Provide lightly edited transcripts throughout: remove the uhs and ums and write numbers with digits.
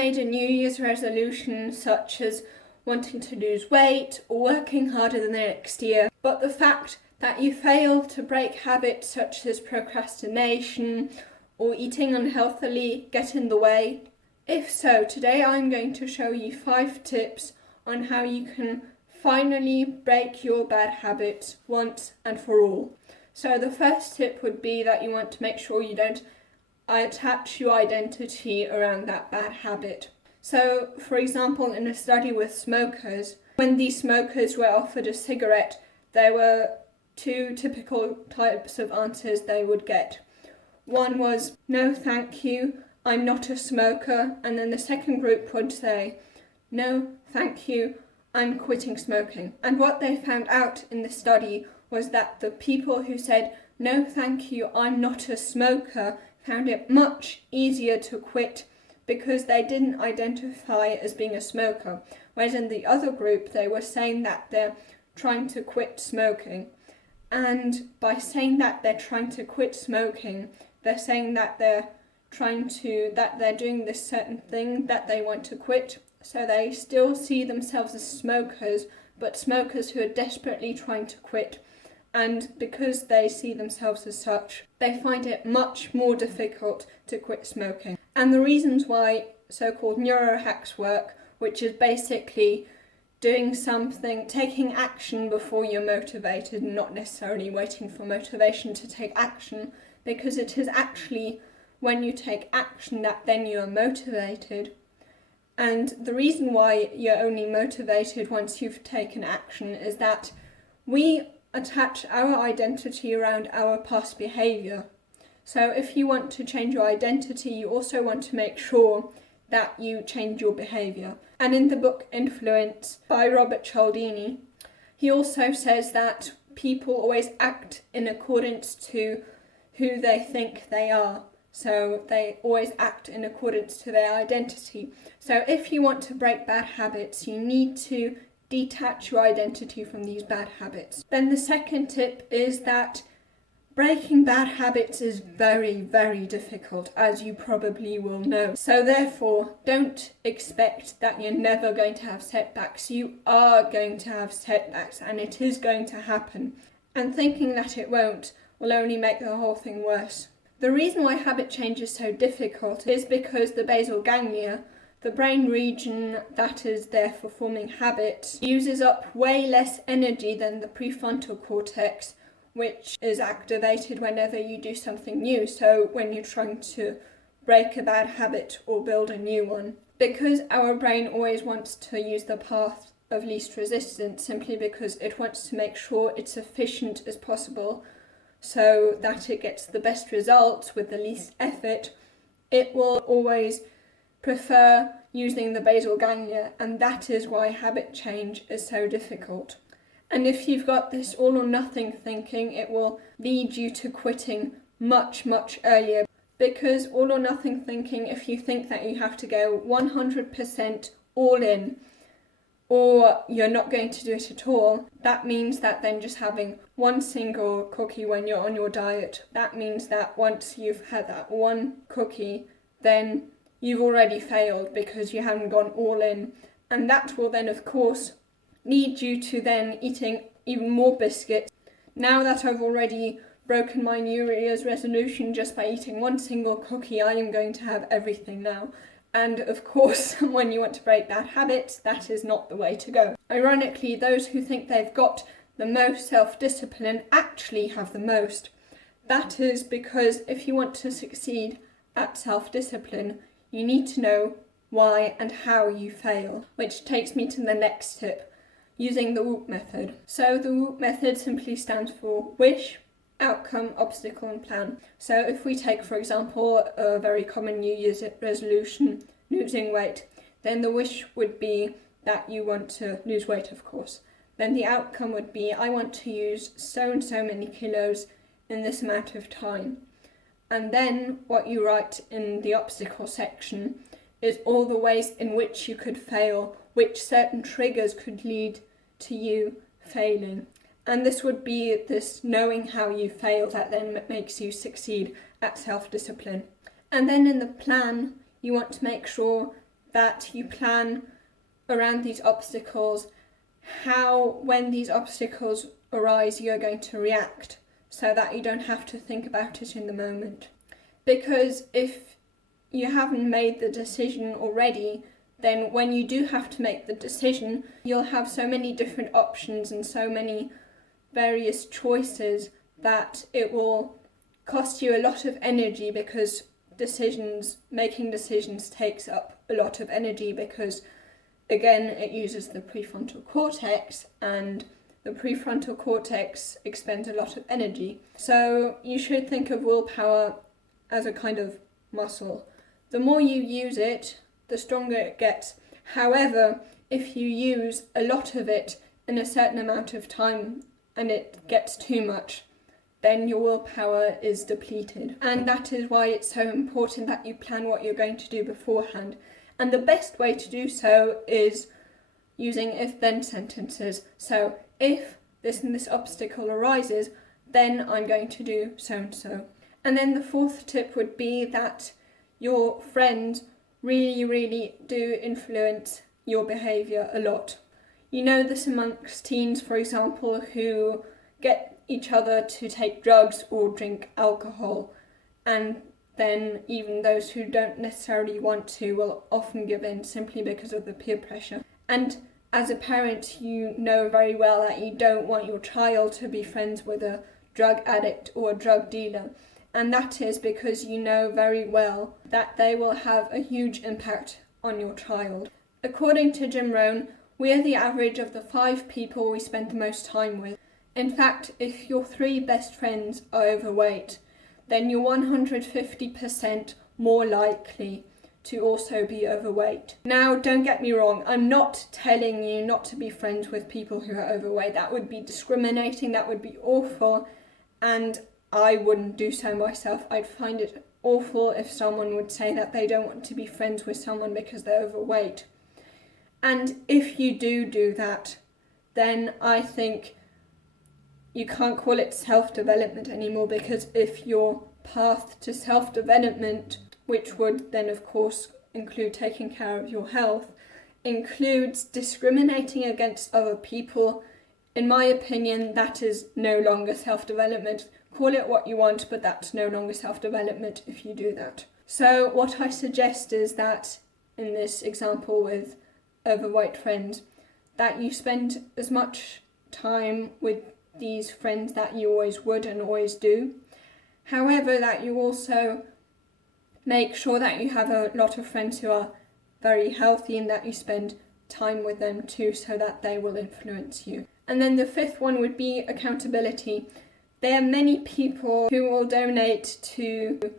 made a New Year's resolution such as wanting to lose weight or working harder the next year, but the fact that you fail to break habits such as procrastination or eating unhealthily get in the way? If so, today I'm going to show you 5 tips on how you can finally break your bad habits once and for all. So the first tip would be that you want to make sure you don't attach your identity around that bad habit. So, for example, in a study with smokers, when these smokers were offered a cigarette, there were 2 typical types of answers they would get. One was, "No thank you, I'm not a smoker," and then the second group would say, "No thank you, I'm quitting smoking." And what they found out in the study was that the people who said, "No thank you, I'm not a smoker," found it much easier to quit because they didn't identify as being a smoker. Whereas in the other group, they were saying that they're trying to quit smoking. And by saying that they're trying to quit smoking, they're saying that they're doing this certain thing that they want to quit. So they still see themselves as smokers, but smokers who are desperately trying to quit. And because they see themselves as such, they find it much more difficult to quit smoking. And the reasons why so-called neurohacks work, which is basically doing something, taking action before you're motivated and not necessarily waiting for motivation to take action, because it is actually when you take action that then you are motivated. And the reason why you're only motivated once you've taken action is that we attach our identity around our past behaviour. So if you want to change your identity, you also want to make sure that you change your behaviour. And in the book Influence by Robert Cialdini, he also says that people always act in accordance to who they think they are. So they always act in accordance to their identity. So if you want to break bad habits, you need to detach your identity from these bad habits. Then the second tip is that breaking bad habits is very, very difficult, as you probably will know. So therefore, don't expect that you're never going to have setbacks. You are going to have setbacks, and it is going to happen. And thinking that it won't will only make the whole thing worse. The reason why habit change is so difficult is because the basal ganglia, the brain region that is there for forming habits, uses up way less energy than the prefrontal cortex, which is activated whenever you do something new. So when you're trying to break a bad habit or build a new one. Because our brain always wants to use the path of least resistance, simply because it wants to make sure it's efficient as possible so that it gets the best results with the least effort, it will always prefer using the basal ganglia, and that is why habit change is so difficult. And if you've got this all or nothing thinking, it will lead you to quitting much, much earlier. Because all or nothing thinking, if you think that you have to go 100% all in, or you're not going to do it at all, that means that then just having one single cookie when you're on your diet, that means that once you've had that one cookie, then you've already failed because you haven't gone all in. And that will then, of course, lead you to then eating even more biscuits. Now that I've already broken my New Year's resolution just by eating one single cookie, I am going to have everything now. And of course, when you want to break bad habits, that is not the way to go. Ironically, those who think they've got the most self-discipline actually have the most. That is because if you want to succeed at self-discipline, you need to know why and how you fail. Which takes me to the next tip, using the WOOP method. So the WOOP method simply stands for wish, outcome, obstacle and plan. So if we take, for example, a very common New Year's resolution, losing weight, then the wish would be that you want to lose weight, of course. Then the outcome would be, I want to use so and so many kilos in this amount of time. And then what you write in the obstacle section is all the ways in which you could fail, which certain triggers could lead to you failing. And this would be this knowing how you fail that then makes you succeed at self-discipline. And then in the plan, you want to make sure that you plan around these obstacles, how, when these obstacles arise, you're going to react, so that you don't have to think about it in the moment. Because if you haven't made the decision already, then when you do have to make the decision, you'll have so many different options and so many various choices that it will cost you a lot of energy, because making decisions takes up a lot of energy, because again, it uses the prefrontal cortex, and the prefrontal cortex expends a lot of energy. So you should think of willpower as a kind of muscle. The more you use it, the stronger it gets. However, if you use a lot of it in a certain amount of time and it gets too much, then your willpower is depleted. And that is why it's so important that you plan what you're going to do beforehand. And the best way to do so is using if-then sentences. So, if this and this obstacle arises, then I'm going to do so and so. And then the fourth tip would be that your friends really, really do influence your behaviour a lot. You know this amongst teens, for example, who get each other to take drugs or drink alcohol, and then even those who don't necessarily want to will often give in simply because of the peer pressure. And as a parent, you know very well that you don't want your child to be friends with a drug addict or a drug dealer, and that is because you know very well that they will have a huge impact on your child. According to Jim Rohn, we are the average of the 5 people we spend the most time with. In fact, if your 3 best friends are overweight, then you're 150% more likely to also be overweight. Now, don't get me wrong, I'm not telling you not to be friends with people who are overweight. That would be discriminating, that would be awful, and I wouldn't do so myself. I'd find it awful if someone would say that they don't want to be friends with someone because they're overweight. And if you do that, then I think you can't call it self-development anymore, because if your path to self-development, which would then of course include taking care of your health, includes discriminating against other people, in my opinion, that is no longer self-development. Call it what you want, but that's no longer self-development if you do that. So what I suggest is that, in this example with overweight friends, that you spend as much time with these friends that you always would and always do. However, that you also make sure that you have a lot of friends who are very healthy and that you spend time with them too, so that they will influence you. And then the 5th one would be accountability. There are many people who will donate to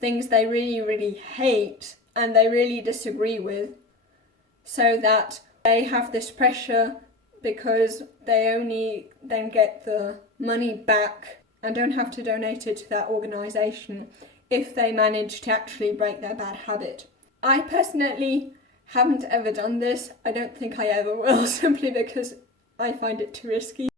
things they really, really hate and they really disagree with, so that they have this pressure because they only then get the money back and don't have to donate it to that organisation if they manage to actually break their bad habit. I personally haven't ever done this. I don't think I ever will, simply because I find it too risky.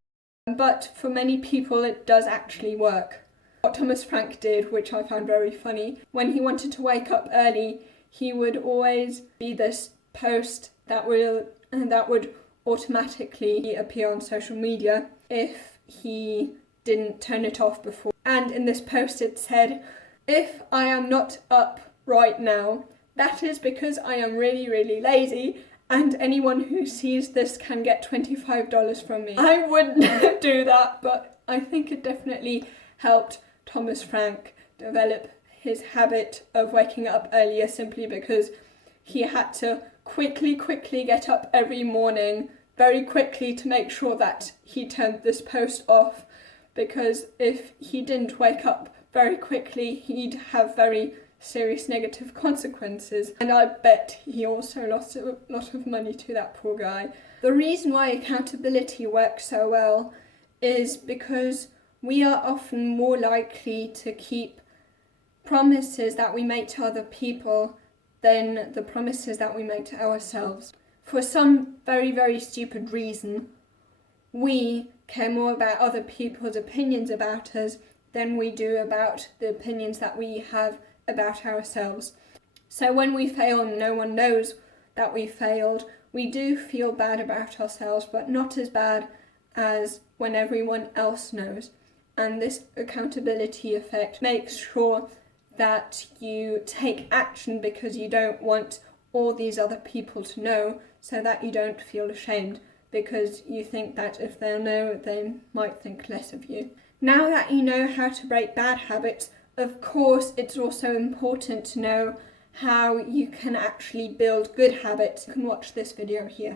But for many people it does actually work. What Thomas Frank did, which I found very funny, when he wanted to wake up early, he would always be this post that would automatically appear on social media if he didn't turn it off before. And in this post it said, "If I am not up right now, that is because I am really, really lazy, and anyone who sees this can get $25 from me." I wouldn't do that, but I think it definitely helped Thomas Frank develop his habit of waking up earlier, simply because he had to quickly get up every morning, very quickly, to make sure that he turned this post off, because if he didn't wake up very quickly, he'd have very serious negative consequences, and I bet he also lost a lot of money to that poor guy. The reason why accountability works so well is because we are often more likely to keep promises that we make to other people than the promises that we make to ourselves. For some very, very stupid reason, we care more about other people's opinions about us than we do about the opinions that we have about ourselves. So when we fail and no one knows that we failed, we do feel bad about ourselves, but not as bad as when everyone else knows. And this accountability effect makes sure that you take action because you don't want all these other people to know, so that you don't feel ashamed, because you think that if they'll know, they might think less of you. Now that you know how to break bad habits, of course, it's also important to know how you can actually build good habits. You can watch this video here.